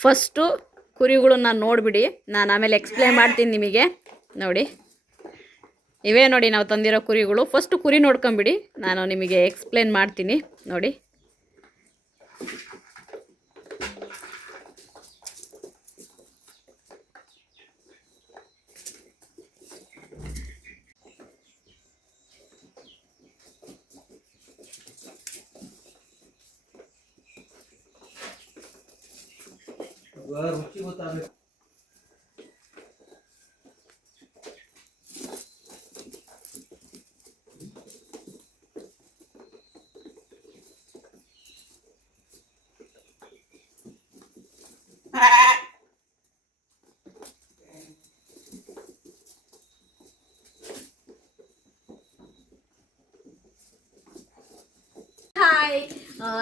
First ಕುರಿಗಳನ್ನ ನೋಡಿಬಿಡಿ. ನಾನು ಆಮೇಲೆ ಎಕ್ಸ್ಪ್ಲೇನ್ ಮಾಡ್ತೀನಿ ನಿಮಗೆ. ನೋಡಿ. ಇವೇ ನೋಡಿ ನಾವು ತಂದಿರೋ ಕುರಿಗಳು. ಫಸ್ಟು ಕುರಿ ನೋಡ್ಕೊಂಬಿಡಿ. ನಾನು ನಿಮಗೆ ಎಕ್ಸ್ಪ್ಲೇನ್ ಮಾಡ್ತೀನಿ. ನೋಡಿ. ರುಚಿ ಗೊತ್ತಾಗಬೇಕು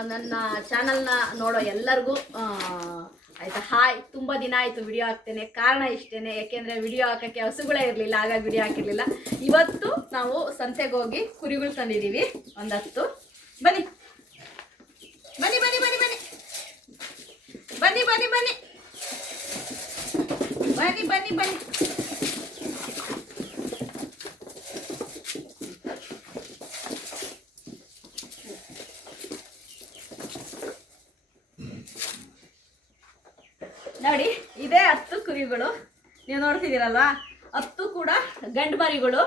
ನನ್ನ ಚಾನಲ್ನ ನೋಡೋ ಎಲ್ಲರಿಗೂ ಆಯ್ತಾ? ಹಾಯ್, ತುಂಬ ದಿನ ಆಯಿತು ವಿಡಿಯೋ ಹಾಕ್ತೇನೆ. ಕಾರಣ ಇಷ್ಟೇನೆ, ಯಾಕೆಂದರೆ ವಿಡಿಯೋ ಹಾಕೋಕ್ಕೆ ಹಸುಗಳೇ ಇರಲಿಲ್ಲ ಆಗ ವಿಡಿಯೋ ಹಾಕಿರಲಿಲ್ಲ. ಇವತ್ತು ನಾವು ಸಂತೆಗೆ ಹೋಗಿ ಕುರಿಗಳು ತಂದಿದ್ದೀವಿ, ಒಂದತ್ತು. ಬನ್ನಿ. ಬನ್ನಿ ಬನ್ನಿ ಬನ್ನಿ ಬನ್ನಿ. ಬನ್ನಿ ಬನ್ನಿ ಬನ್ನಿ. ಬನ್ನಿ ಬನ್ನಿ ಬನ್ನಿ. ನೋಡಿ, ಇದೇ ಹತ್ತು ಕುರಿಗಳು. ನೀವು ನೋಡ್ತಿದ್ದೀರಲ್ವಾ? ಹತ್ತು ಕೂಡ ಗಂಡು ಮರಿಗಳು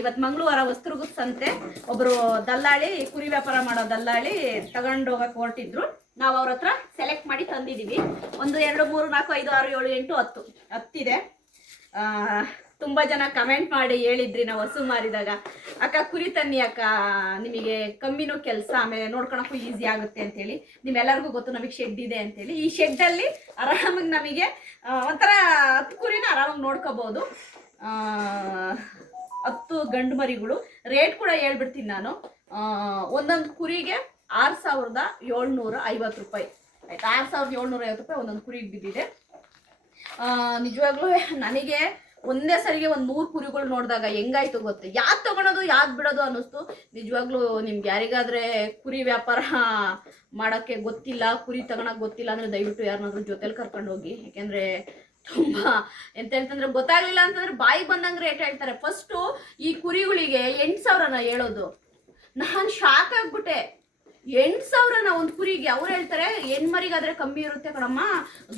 ಇವತ್ತು ಮಂಗಳವಾರ ವಸ್ತ್ರಗುತ್ ಸಂತೆ ಒಬ್ಬರು ದಲ್ಲಾಳಿ, ಕುರಿ ವ್ಯಾಪಾರ ಮಾಡೋ ದಲ್ಲಾಳಿ ತಗೊಂಡು ಹೋಗಕ್ಕೆ ಹೊರಟಿದ್ರು. ನಾವು ಅವ್ರ ಹತ್ರ ಸೆಲೆಕ್ಟ್ ಮಾಡಿ ತಂದಿದ್ದೀವಿ ಒಂದು ಎರಡು ಮೂರು ನಾಲ್ಕು ಐದು ಆರು ಏಳು ಎಂಟು ಹತ್ತು. ಹತ್ತಿದೆ. ತುಂಬಾ ಜನ ಕಮೆಂಟ್ ಮಾಡಿ ಹೇಳಿದ್ರಿ ನಾವು ಹಸು ಮಾರಿದಾಗ. ಅಕ್ಕ ಕುರಿ ತನ್ನಿ ಅಕ್ಕ ನಿಮಗೆ ಕಮ್ಮಿನೂ ಕೆಲಸ ಆಮೇಲೆ ನೋಡ್ಕೊಳಕ್ಕೂ ಈಸಿ ಆಗುತ್ತೆ ಅಂತೇಳಿ. ನಿಮ್ಮೆಲ್ಲರಿಗೂ ಗೊತ್ತು ನಮಗೆ ಶೆಡ್ ಇದೆ ಅಂತೇಳಿ. ಈ ಶೆಡ್ಡಲ್ಲಿ ಆರಾಮಾಗಿ ನಮಗೆ ಒಂಥರ ಹತ್ತು ಕುರಿನ ಆರಾಮಾಗಿ ನೋಡ್ಕೋಬೋದು. ಆ, ಹತ್ತು ಗಂಡು ಮರಿಗಳು. ರೇಟ್ ಕೂಡ ಹೇಳ್ಬಿಡ್ತೀನಿ ನಾನು. ಒಂದೊಂದು ಕುರಿಗೆ ಆರು ಸಾವಿರದ ಏಳ್ನೂರ ಐವತ್ತು ರೂಪಾಯಿ. ಆಯ್ತಾ? ಆರು ಸಾವಿರದ ಏಳ್ನೂರ ಐವತ್ತು ರೂಪಾಯಿ ಒಂದೊಂದು ಕುರಿಗೆ ಬಿದ್ದಿದೆ. ನಿಜವಾಗ್ಲೂ ನನಗೆ ಒಂದೇ ಸರಿಗೆ ಒಂದು ನೂರು ಕುರಿಗಳು ನೋಡಿದಾಗ ಹೆಂಗಾಯ್ತು ಗೊತ್ತೆ? ಯಾವ್ದು ತಗೊಳೋದು ಯಾವ್ದು ಬಿಡೋದು ಅನ್ನಿಸ್ತು ನಿಜವಾಗ್ಲೂ ನಿಮ್ಗೆ ಯಾರಿಗಾದ್ರೆ ಕುರಿ ವ್ಯಾಪಾರ ಮಾಡೋಕ್ಕೆ ಗೊತ್ತಿಲ್ಲ, ಕುರಿ ತಗೊಳಕ್ಕೆ ಗೊತ್ತಿಲ್ಲ ಅಂದ್ರೆ ದಯವಿಟ್ಟು ಯಾರನ್ನಾದ್ರೂ ಜೊತೆಲಿ ಕರ್ಕೊಂಡು ಹೋಗಿ. ಯಾಕೆಂದ್ರೆ ತುಂಬ ಎಂತ ಹೇಳ್ತಂದ್ರೆ ಗೊತ್ತಾಗ್ಲಿಲ್ಲ ಅಂತಂದ್ರೆ ಬಾಯಿ ಬಂದಂಗೆ ರೇಟ್ ಹೇಳ್ತಾರೆ. ಫಸ್ಟು ಈ ಕುರಿಗಳಿಗೆ ಎಂಟು ಸಾವಿರನ ಹೇಳೋದು. ನಾನು ಶಾಕ್ ಆಗ್ಬಿಟ್ಟೆ. ಎಂಟು ಸಾವಿರನ ಒಂದು ಕುರಿಗೆ, ಅವ್ರು ಹೇಳ್ತಾರೆ ಹೆಣ್ಮರಿಗಾದ್ರೆ ಕಮ್ಮಿ ಇರುತ್ತೆ ಕಣಮ್ಮ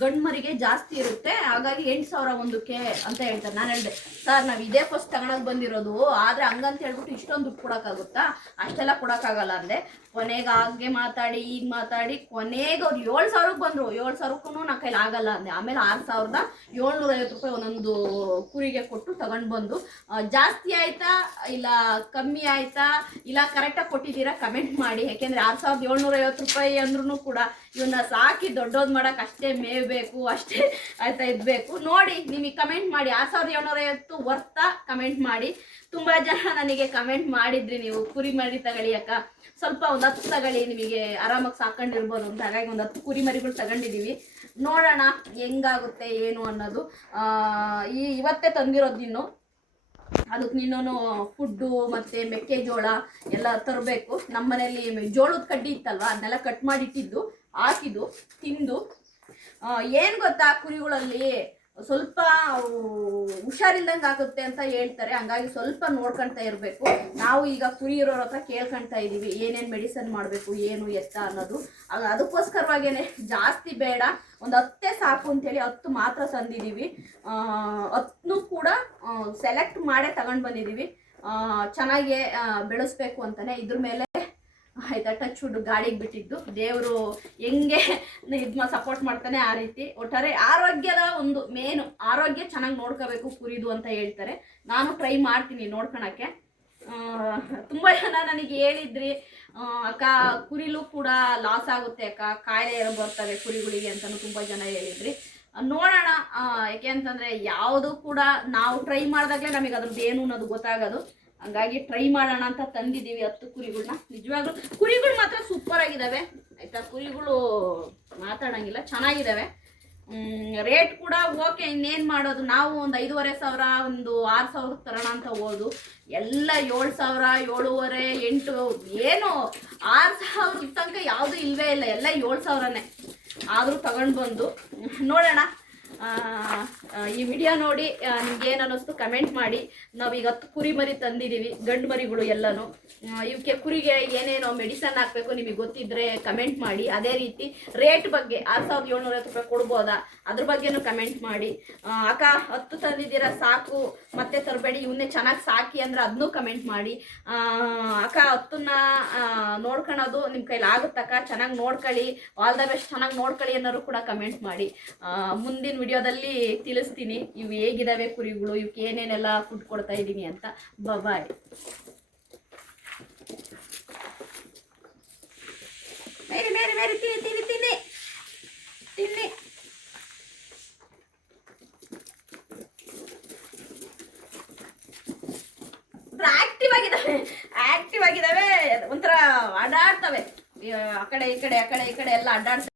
ಗಂಡ್ಮರಿಗೆ ಜಾಸ್ತಿ ಇರುತ್ತೆ, ಹಾಗಾಗಿ ಎಂಟು ಸಾವಿರ ಒಂದಕ್ಕೆ ಅಂತ ಹೇಳ್ತಾರೆ. ನಾನು ಹೇಳಿದೆ, ಸರ್, ನಾವು ಇದೇ ಫಸ್ಟ್ ತಗೊಳಕ್ ಬಂದಿರೋದು, ಆದ್ರೆ ಹಂಗಂತ ಹೇಳ್ಬಿಟ್ಟು ಇಷ್ಟೊಂದು ದುಡ್ಡು ಕೊಡೋಕ್ಕಾಗುತ್ತಾ? ಅಷ್ಟೆಲ್ಲ ಕೊಡೋಕ್ಕಾಗಲ್ಲ ಅಂದೆ. ಕೊನೆಗೆ ಹಾಗೆ ಮಾತಾಡಿ ಈಗ ಮಾತಾಡಿ, ಕೊನೆಗೆ ಅವ್ರು ಏಳು ಸಾವಿರಕ್ಕೆ ಬಂದರು, ಏಳು ಸಾವಿರಕ್ಕೂ ನನ್ನ ಕೈಲಿ ಆಗಲ್ಲ ಅಂದೆ. ಆಮೇಲೆ ಆರು ಸಾವಿರದ ಏಳ್ನೂರ ಐವತ್ತು ರೂಪಾಯಿ ಒಂದೊಂದು ಕುರಿಗೆ ಕೊಟ್ಟು ತಗೊಂಡು ಬಂದು ಜಾಸ್ತಿ ಆಯ್ತಾ? ಇಲ್ಲ ಕಮ್ಮಿ ಆಯ್ತಾ? ಇಲ್ಲ ಕರೆಕ್ಟಾಗಿ ಕೊಟ್ಟಿದ್ದೀರಾ? ಕಮೆಂಟ್ ಮಾಡಿ. ಯಾಕೆಂದ್ರೆ ಆರು ಸಾವಿರದ ಏಳ್ನೂರ ಐವತ್ತು ರೂಪಾಯಿ ಅಂದ್ರೂ ಕೂಡ ಇವನ್ನ ಸಾಕಿ ದೊಡ್ಡೋದು ಮಾಡಕ್ಕೆ ಅಷ್ಟೇ ಮೇಯ್ಬೇಕು ಅಷ್ಟೇ ಆಯ್ತಾ ಇದ್ಬೇಕು. ನೋಡಿ, ನಿಮಗೆ ಕಮೆಂಟ್ ಮಾಡಿ. ಆರು ಸಾವಿರದ ಏಳ್ನೂರ ಐವತ್ತು ವರ್ತಾ ಕಮೆಂಟ್ ಮಾಡಿ. ತುಂಬಾ ಜನ ನನಗೆ ಕಮೆಂಟ್ ಮಾಡಿದ್ರಿ ನೀವು. ಕುರಿ ಮರಿ ಅಕ್ಕ. ಸ್ವಲ್ಪ ಒಂದು ಹತ್ತು ತಗೊಳ್ಳಿ, ನಿಮಗೆ ಆರಾಮಾಗಿ ಸಾಕೊಂಡಿರ್ಬೋದು ಅಂತ. ಹಾಗಾಗಿ ಒಂದು ಹತ್ತು ಕುರಿ ಮರಿಗಳು ತಗೊಂಡಿದ್ದೀವಿ ನೋಡೋಣ ಹೆಂಗಾಗುತ್ತೆ, ಏನು ಅನ್ನೋದು. ಈ ಇವತ್ತೇ ತಂದಿರೋದು ಇನ್ನು. ಅದಕ್ಕೆ ನೀನು ಫುಡ್ಡು ಮತ್ತು ಮೆಕ್ಕೆಜೋಳ ಎಲ್ಲ ತರಬೇಕು. ನಮ್ಮ ಮನೇಲಿ ಜೋಳದ ಕಡ್ಡಿ ಇತ್ತಲ್ವ, ಅದನ್ನೆಲ್ಲ ಕಟ್ ಮಾಡಿಟ್ಟಿದ್ದು, ಹಾಕಿದ್ದು, ತಿಂದು. ಏನು ಗೊತ್ತಾ ಕುರಿಗಳಲ್ಲಿ? ಸ್ವಲ್ಪ ಹುಷಾರಿಲ್ದಂಗೆ ಆಗುತ್ತೆ ಅಂತ ಹೇಳ್ತಾರೆ. ಹಂಗಾಗಿ ಸ್ವಲ್ಪ ನೋಡ್ಕೊಳ್ತಾ ಇರಬೇಕು. ನಾವು ಈಗ ಕುರಿ ಇರೋರ ಹತ್ರ ಕೇಳ್ಕೊಳ್ತಾ ಇದ್ದೀವಿ ಏನೇನು ಮೆಡಿಸನ್ ಮಾಡಬೇಕು, ಏನು ಎತ್ತ ಅನ್ನೋದು. ಅದಕ್ಕೋಸ್ಕರವಾಗೇನೆ ಜಾಸ್ತಿ ಬೇಡ. ಒಂದು ಹತ್ತೇ ಸಾಕು ಅಂತೇಳಿ ಹತ್ತು ಮಾತ್ರ ತಂದಿದ್ದೀವಿ ಹತ್ತು ಕೂಡ ಸೆಲೆಕ್ಟ್ ಮಾಡೇ ತಗೊಂಡು ಬಂದಿದ್ದೀವಿ ಚೆನ್ನಾಗೆ ಬೆಳೆಸ್ಬೇಕು ಅಂತಾನೆ. ಇದ್ರ ಮೇಲೆ ಆಯ್ತಾ ಟಚ್ ವುಡ್ ಗಾಳಿಗೆ ಬಿಟ್ಟಿದ್ದು. ದೇವರು ಹೆಂಗೆ ಇದ್ಮ ಸಪೋರ್ಟ್ ಮಾಡ್ತಾನೆ ಆ ರೀತಿ. ಒಟ್ಟಾರೆ ಆರೋಗ್ಯದ ಒಂದು ಮೇನು ಆರೋಗ್ಯ ಚೆನ್ನಾಗಿ ನೋಡ್ಕೋಬೇಕು ಕುರಿದು ಅಂತ ಹೇಳ್ತಾರೆ. ನಾನು ಟ್ರೈ ಮಾಡ್ತೀನಿ ನೋಡ್ಕೊಳಕ್ಕೆ. ತುಂಬ ಜನ ನನಗೆ ಹೇಳಿದ್ರಿ ಅಕ್ಕ, ಕುರಿಲೂ ಕೂಡ ಲಾಸ್ ಆಗುತ್ತೆ ಅಕ್ಕ. ಕಾಯಿಲೆ ಬರ್ತವೆ ಕುರಿಗಳಿಗೆ ಅಂತಲೂ ತುಂಬ ಜನ ಹೇಳಿದ್ರಿ. ನೋಡೋಣ ಯಾಕೆ ಅಂತಂದರೆ ಯಾವುದು ಕೂಡ ನಾವು ಟ್ರೈ ಮಾಡಿದಾಗಲೇ ನಮಗೆ ಅದ್ರದ್ದು ಏನು ಅನ್ನೋದು ಗೊತ್ತಾಗೋದು. ಹಂಗಾಗಿ ಟ್ರೈ ಮಾಡೋಣ ಅಂತ ತಂದಿದ್ದೀವಿ ಹತ್ತು ಕುರಿಗಳನ್ನ ನಿಜವಾಗ್ಲೂ ಕುರಿಗಳು ಮಾತ್ರ ಸೂಪರ್ ಆಗಿದ್ದಾವೆ ಆಯ್ತಾ? ಕುರಿಗಳು ಮಾತಾಡಂಗಿಲ್ಲ ಚೆನ್ನಾಗಿದ್ದಾವೆ ರೇಟ್ ಕೂಡ ಓಕೆ ಇನ್ನೇನು ಮಾಡೋದು? ನಾವು ಒಂದು ಐದೂವರೆ ಸಾವಿರ, ಒಂದು ಆರು ಸಾವಿರ ತರೋಣ ಅಂತ ಹೋದು ಎಲ್ಲ ಏಳು ಸಾವಿರ, ಏಳುವರೆ, ಎಂಟು, ಏನು? ಆರು ಸಾವಿರದ ತನಕ ಯಾವುದು ಇಲ್ಲವೇ ಇಲ್ಲ. ಎಲ್ಲ ಏಳು ಸಾವಿರನೇ. ಆದರೂ ತಗೊಂಡು ಬಂದು. ನೋಡೋಣ. ಈ ವಿಡಿಯೋ ನೋಡಿ ನಿಮ್ಗೆ ಏನು ಅನ್ನಿಸ್ತು ಕಮೆಂಟ್ ಮಾಡಿ. ನಾವೀಗ ಹತ್ತು ಕುರಿ ಮರಿ ತಂದಿದ್ದೀವಿ ಗಂಡು ಮರಿಗಳು ಎಲ್ಲನೂ. ಇವಕ್ಕೆ ಕುರಿಗೆ ಏನೇನೋ ಮೆಡಿಸನ್ ಹಾಕಬೇಕು ನಿಮಗೆ ಗೊತ್ತಿದ್ರೆ ಕಮೆಂಟ್ ಮಾಡಿ. ಅದೇ ರೀತಿ ರೇಟ್ ಬಗ್ಗೆ ಆರು ಸಾವಿರದ ಏಳ್ನೂರ ರೂಪಾಯಿ ಕೊಡ್ಬೋದಾ? ಅದ್ರ ಬಗ್ಗೆನೂ ಕಮೆಂಟ್ ಮಾಡಿ. ಅಕ್ಕ, ಹತ್ತು ತಂದಿದ್ದೀರಾ, ಸಾಕು. ಮತ್ತೆ ತರಬೇಡಿ ಇವನ್ನೇ ಚೆನ್ನಾಗಿ ಸಾಕಿ ಅಂದ್ರೆ ಅದನ್ನೂ ಕಮೆಂಟ್ ಮಾಡಿ. ಅಕ್ಕ, ಹತ್ತನ್ನ ನೋಡ್ಕೊಳೋದು ನಿಮ್ಮ ಕೈಲಿ ಆಗುತ್ತಕ್ಕ? ಚೆನ್ನಾಗಿ ನೋಡ್ಕೊಳ್ಳಿ ಆಲ್ ದ ಬೆಸ್ಟ್ ಚೆನ್ನಾಗಿ ನೋಡ್ಕೊಳ್ಳಿ ಅನ್ನೋರು ಕೂಡ ಕಮೆಂಟ್ ಮಾಡಿ. ಮುಂದಿನ ಮುಂದಿನ ವಿಡಿಯೋದಲ್ಲಿ ತಿಳಿಸ್ತೀನಿ. ಇವು ಹೇಗಿದಾವೆ ಕುರಿಗಳು ಇವಕ್ಕೆ ಏನೇನೆಲ್ಲ ಫುಡ್ ಕೊಡ್ತಾ ಇದ್ದೀನಿ ಅಂತ. ಬಾಯ್ ಮೇರಿ ಮೇರಿ ಮೇರಿ, ತಿನ್ನಿ ತಿನ್ನಿ ತಿನ್ನಿ. ತಿನ್ನಿ. ಆಕ್ಟಿವ್ ಆಗಿದಾವೆ. ಆಕ್ಟಿವ್ ಆಗಿದಾವೆ. ಒಂಥರ ಅಡಾಡ್ತವೆ ಈ ಆ ಕಡೆ, ಈ ಕಡೆ, ಆ ಕಡೆ, ಈ ಕಡೆ ಎಲ್ಲ ಅಡ್ಡಾಡ್ತವೆ.